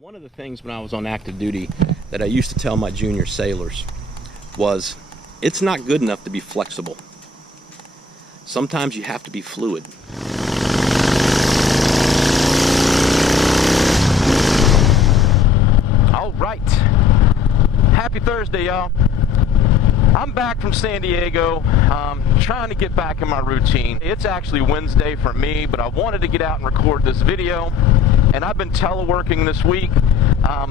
One of the things when I was on active duty that I used to tell my junior sailors was, it's not good enough to be flexible. Sometimes you have to be fluid. All right. Happy Thursday, y'all. I'm back from San Diego, trying to get back in my routine. It's actually Wednesday for me, but I wanted to get out and record this video. And I've been teleworking this week,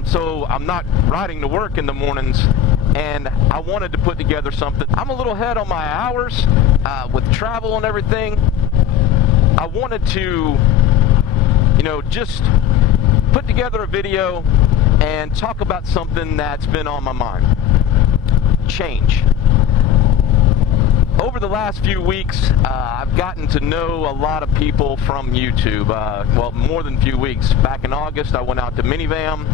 so I'm not riding to work in the mornings, and I wanted to put together something. I'm a little ahead on my hours with travel and everything. I wanted to, just put together a video and talk about something that's been on my mind. Change. Over the last few weeks, I've gotten to know a lot of people from YouTube. Well, more than a few weeks. Back in August, I went out to Minivan,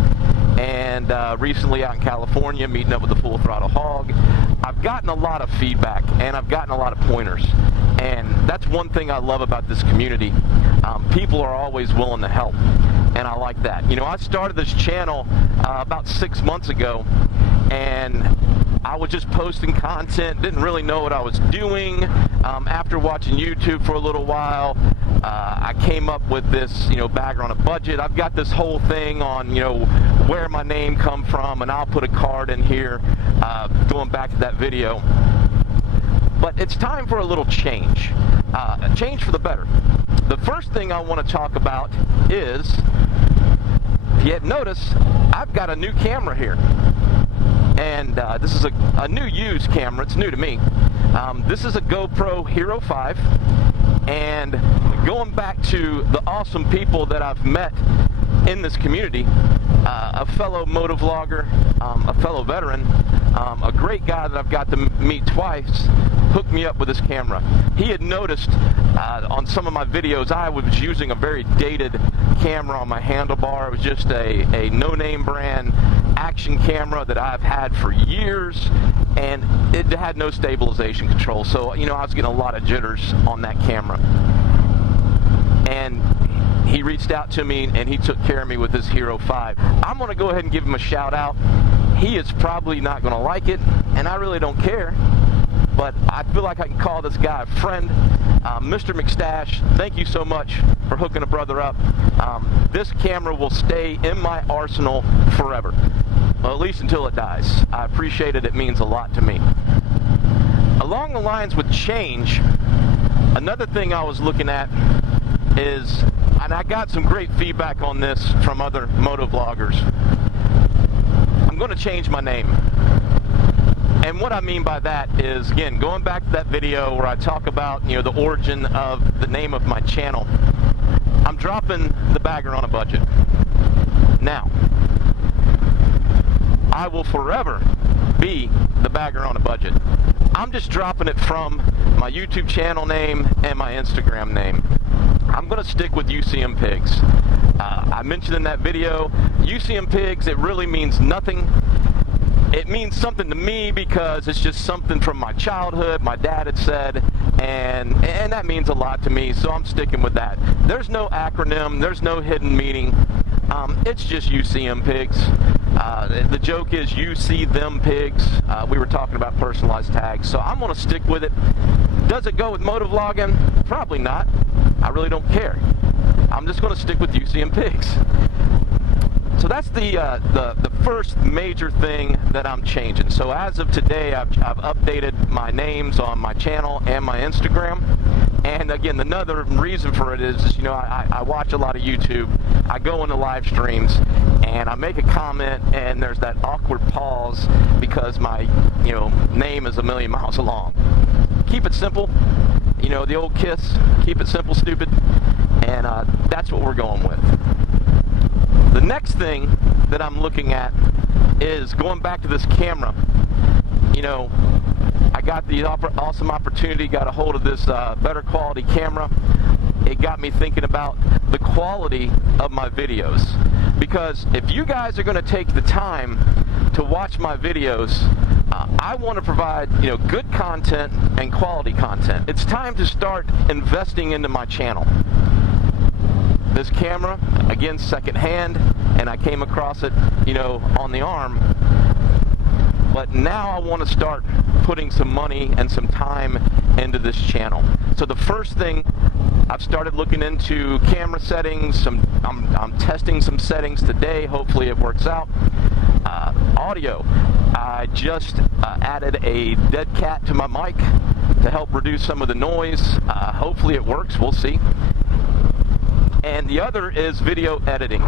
and recently out in California, meeting up with the Full Throttle Hog. I've gotten a lot of feedback, and I've gotten a lot of pointers. And that's one thing I love about this community. People are always willing to help, and I like that. I started this channel about 6 months ago, and I was just posting content, didn't really know what I was doing. After watching YouTube for a little while, I came up with this, Bagger on a Budget. I've got this whole thing on, where my name come from, and I'll put a card in here going back to that video. But it's time for a little change, a change for the better. The first thing I want to talk about is, if you hadn't noticed, I've got a new camera here. And this is a new used camera. It's new to me. This is a GoPro Hero 5. And going back to the awesome people that I've met in this community, a fellow motovlogger, a fellow veteran, a great guy that I've got to meet twice, hooked me up with this camera. He had noticed on some of my videos I was using a very dated camera on my handlebar. It was just a no-name brand action camera that I've had for years, and it had no stabilization control. So, I was getting a lot of jitters on that camera. And he reached out to me, and he took care of me with this Hero 5. I'm going to go ahead and give him a shout out. He is probably not going to like it, and I really don't care. But I feel like I can call this guy a friend. Mr. McStash, thank you so much for hooking a brother up. This camera will stay in my arsenal forever. Well, at least until it dies. I appreciate it. It means a lot to me. Along the lines with change, another thing I was looking at is, and I got some great feedback on this from other motovloggers, I'm going to change my name. And what I mean by that is, again, going back to that video where I talk about, the origin of the name of my channel, I'm dropping the Bagger on a Budget. Now, I will forever be the Bagger on a Budget. I'm just dropping it from my YouTube channel name and my Instagram name. I'm going to stick with UCM Pigs. I mentioned in that video, UCM Pigs, it really means nothing. It means something to me because it's just something from my childhood, my dad had said, and that means a lot to me, so I'm sticking with that. There's no acronym, there's no hidden meaning. It's just UCM Pigs. The joke is you see them pigs. We were talking about personalized tags, so I'm going to stick with it. Does it go with motovlogging? Probably not. I really don't care. I'm just going to stick with UCM Pigs. So that's the first major thing that I'm changing. So as of today, I've updated my names on my channel and my Instagram. And again, another reason for it is I watch a lot of YouTube. I go into live streams and I make a comment, and there's that awkward pause because my name is a million miles long. Keep it simple. The old KISS. Keep it simple, stupid. And that's what we're going with. The next thing that I'm looking at is going back to this camera. I got the awesome opportunity, got a hold of this better quality camera. It got me thinking about the quality of my videos. Because if you guys are going to take the time to watch my videos, I want to provide, good content and quality content. It's time to start investing into my channel. This camera, again, secondhand, and I came across it, you know, on the arm. But now I want to start putting some money and some time into this channel. So the first thing, I've started looking into camera settings. I'm testing some settings today. Hopefully it works out. Audio. I just added a dead cat to my mic to help reduce some of the noise. Hopefully it works. We'll see. And the other is video editing.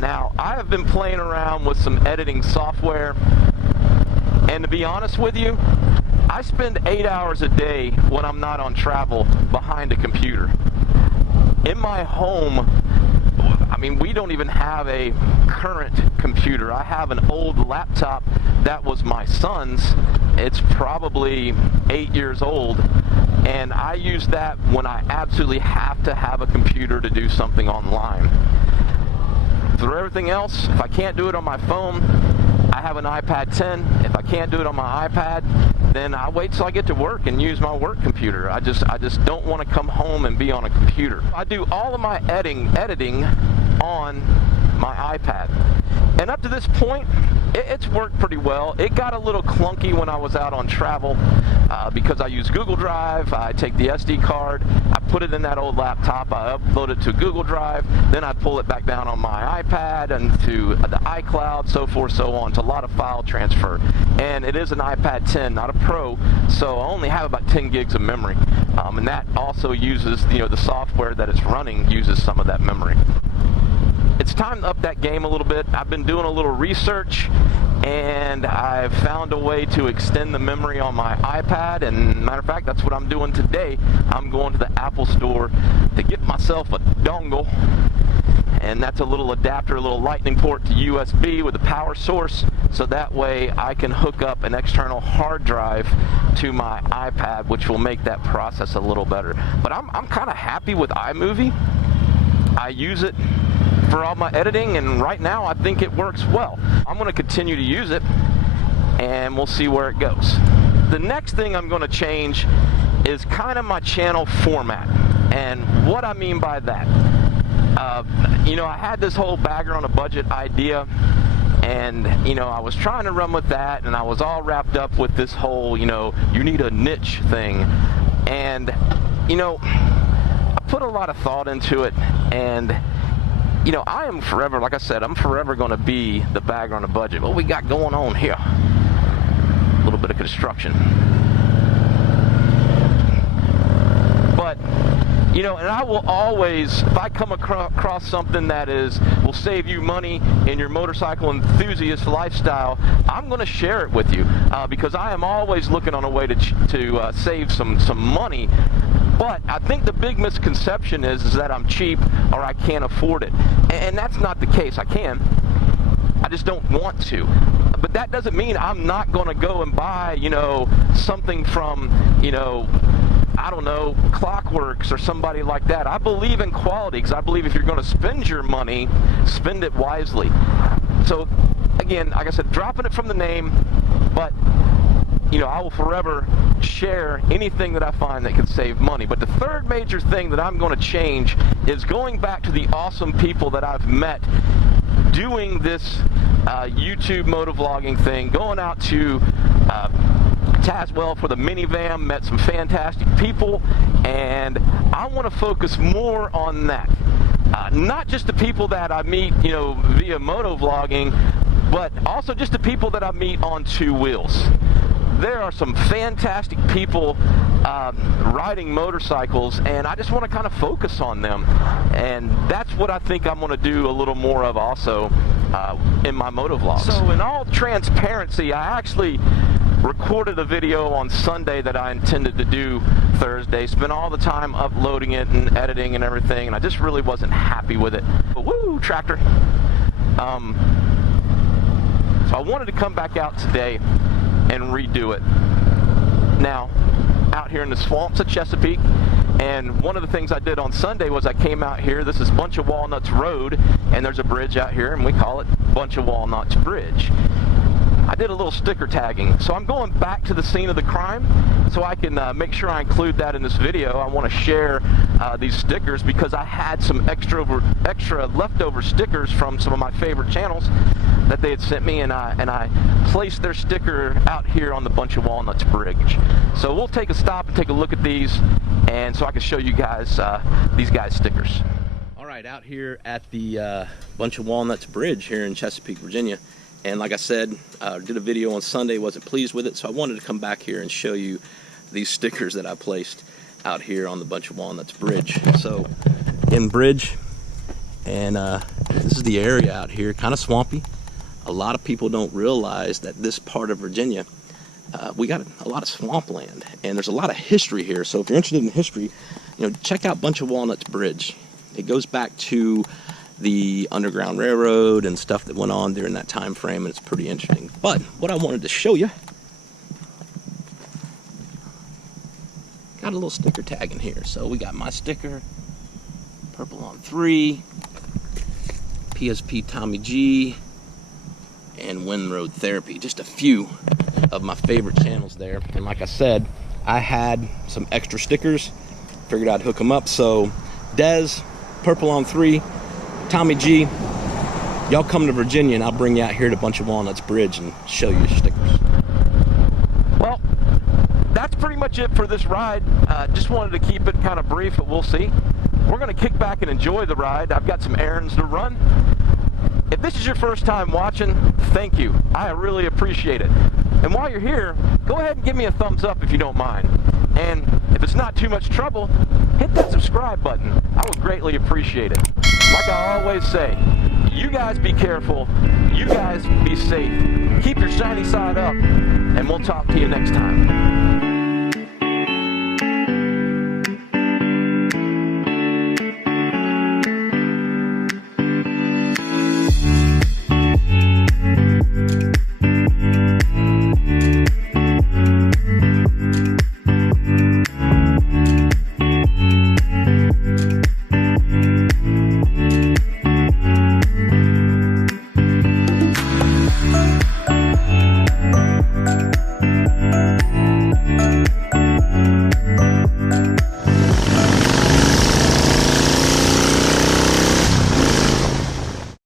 Now, I have been playing around with some editing software, and to be honest with you, I spend 8 hours a day when I'm not on travel behind a computer. In my home, I mean, we don't even have a current computer. I have an old laptop that was my son's. It's probably 8 years old, and I use that when I absolutely have to have a computer to do something online. For everything else, if I can't do it on my phone, I have an iPad 10. If I can't do it on my iPad, then I wait till I get to work and use my work computer. I just don't want to come home and be on a computer. I do all of my editing on my iPad. And up to this point, it's worked pretty well. It got a little clunky when I was out on travel because I use Google Drive. I take the SD card, I put it in that old laptop, I upload it to Google Drive, then I pull it back down on my iPad and to the iCloud, so forth, so on. It's a lot of file transfer. And it is an iPad 10, not a Pro, so I only have about 10 gigs of memory. And that also uses, you know, the software that it's running uses some of that memory. It's time to up that game a little bit. I've been doing a little research, and I've found a way to extend the memory on my iPad, and matter of fact, that's what I'm doing today. I'm going to the Apple store to get myself a dongle, and that's a little adapter, a little lightning port to USB with a power source, so that way I can hook up an external hard drive to my iPad, which will make that process a little better. But I'm kind of happy with iMovie. I use it for all my editing, and right now I think it works well. I'm going to continue to use it, and we'll see where it goes. The next thing I'm going to change is kind of my channel format, and what I mean by that, you know, I had this whole bagger on a budget idea, and you know, I was trying to run with that, and I was all wrapped up with this whole, you know, you need a niche thing, and you know, I put a lot of thought into it, and you know, I am forever, like I said, I'm forever going to be the bagger on a budget. What we got going on here? A little bit of construction. But, you know, and I will always, if I come across something that will save you money in your motorcycle enthusiast lifestyle, I'm going to share it with you because I am always looking on a way to save some money. But I think the big misconception is that I'm cheap or I can't afford it. And that's not the case. I can. I just don't want to. But that doesn't mean I'm not going to go and buy, you know, something from, you know, I don't know, Clockworks or somebody like that. I believe in quality because I believe if you're going to spend your money, spend it wisely. So, again, like I said, dropping it from the name, but you know, I will forever share anything that I find that can save money. But the third major thing that I'm going to change is going back to the awesome people that I've met doing this YouTube motovlogging thing, going out to Tazewell for the minivan, met some fantastic people, and I want to focus more on that. Not just the people that I meet, you know, via motovlogging, but also just the people that I meet on two wheels. There are some fantastic people riding motorcycles, and I just want to kind of focus on them, and that's what I think I'm going to do a little more of also in my motovlogs. So in all transparency, I actually recorded a video on Sunday that I intended to do Thursday, spent all the time uploading it and editing and everything, and I just really wasn't happy with it. But woo, tractor. So I wanted to come back out today and redo it. Now, out here in the swamps of Chesapeake, and one of the things I did on Sunday was I came out here. This is Bunch of Walnuts Road, and there's a bridge out here, and we call it Bunch of Walnuts Bridge. I did a little sticker tagging. So I'm going back to the scene of the crime so I can make sure I include that in this video. I want to share these stickers because I had some extra leftover stickers from some of my favorite channels that they had sent me, and I placed their sticker out here on the Bunch of Walnuts Bridge. So we'll take a stop and take a look at these, and so I can show you guys these guys' stickers. All right, out here at the Bunch of Walnuts Bridge here in Chesapeake, Virginia. And like I said, did a video on Sunday, wasn't pleased with it, so I wanted to come back here and show you these stickers that I placed out here on the Bunch of Walnuts Bridge. So, in bridge, and this is the area out here, kind of swampy. A lot of people don't realize that this part of Virginia, we got a lot of swampland, and there's a lot of history here. So if you're interested in history, you know, check out Bunch of Walnuts Bridge. It goes back to the Underground Railroad and stuff that went on during that time frame, and it's pretty interesting. But what I wanted to show you, got a little sticker tag in here. So we got my sticker, Purple on 3, PSP Tommy G, and Wind Road Therapy. Just a few of my favorite channels there. And like I said, I had some extra stickers, figured I'd hook them up. So Dez, Purple on 3, Tommy G, y'all come to Virginia and I'll bring you out here to Bunch of Walnuts Bridge and show you your stickers. Well, that's pretty much it for this ride. Just wanted to keep it kind of brief, but we'll see. We're going to kick back and enjoy the ride. I've got some errands to run. If this is your first time watching, thank you. I really appreciate it. And while you're here, go ahead and give me a thumbs up if you don't mind. And if it's not too much trouble, hit that subscribe button. I would greatly appreciate it. Like I always say, you guys be careful, you guys be safe, keep your shiny side up, and we'll talk to you next time.